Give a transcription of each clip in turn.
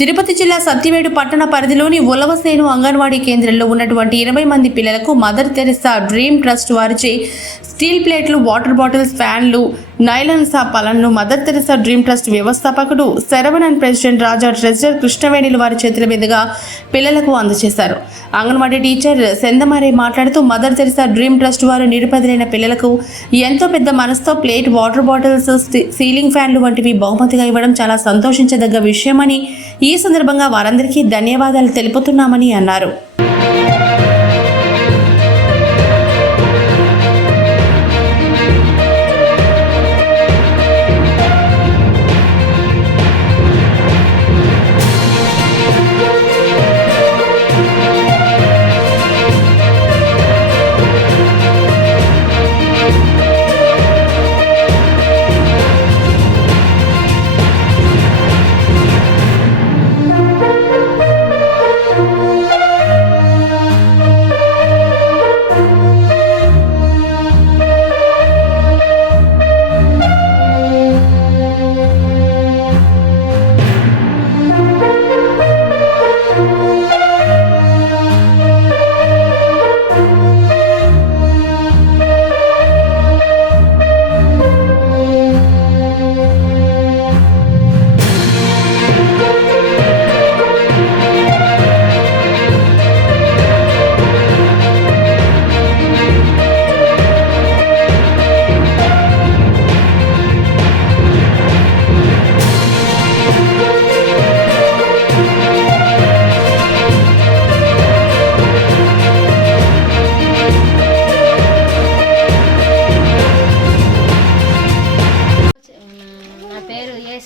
తిరుపతి జిల్లా సత్యవేడు పట్టణ పరిధిలోని ఉలవసేను అంగన్వాడీ కేంద్రంలో ఉన్నటువంటి 20 మంది పిల్లలకు మదర్ తెరిసా డ్రీమ్ ట్రస్ట్ వారిచే స్టీల్ ప్లేట్లు, వాటర్ బాటిల్స్, ఫ్యాన్లు, నైలాన్ పలన్ను మదర్ తెరిసా డ్రీమ్ ట్రస్ట్ వ్యవస్థాపకుడు Saravan and president Raja, treasurer కృష్ణవేణిలు వారి చేతుల మీదుగా పిల్లలకు అందజేశారు. అంగన్వాడీ టీచర్ సెందమారే మాట్లాడుతూ మదర్ తెరిసా డ్రీమ్ ట్రస్ట్ వారు నిరుపేదలైన పిల్లలకు ఎంతో పెద్ద మనసుతో ప్లేట్, వాటర్ బాటిల్స్, సీలింగ్ ఫ్యాన్లు వంటివి బహుమతిగా ఇవ్వడం చాలా సంతోషించదగ్గ విషయమని, ఈ సందర్భంగా వారందరికీ ధన్యవాదాలు తెలుపుతున్నామని అన్నారు.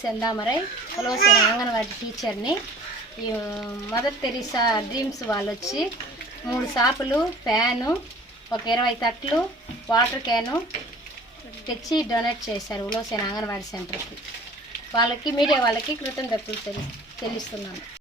సెందామరై ఉలవసేన అంగన్వాడీ టీచర్ని. ఈ మదర్ తెరిసా డ్రీమ్స్ వాళ్ళు వచ్చి 3 సాపులు, ఫ్యాను, ఒక 20 తట్లు, వాటర్ క్యాను తెచ్చి డొనేట్ చేశారు ఉలవసేన అంగన్వాడీ సెంటర్కి. వాళ్ళకి, మీడియా వాళ్ళకి కృతజ్ఞతలు తెలుస్తున్నాను.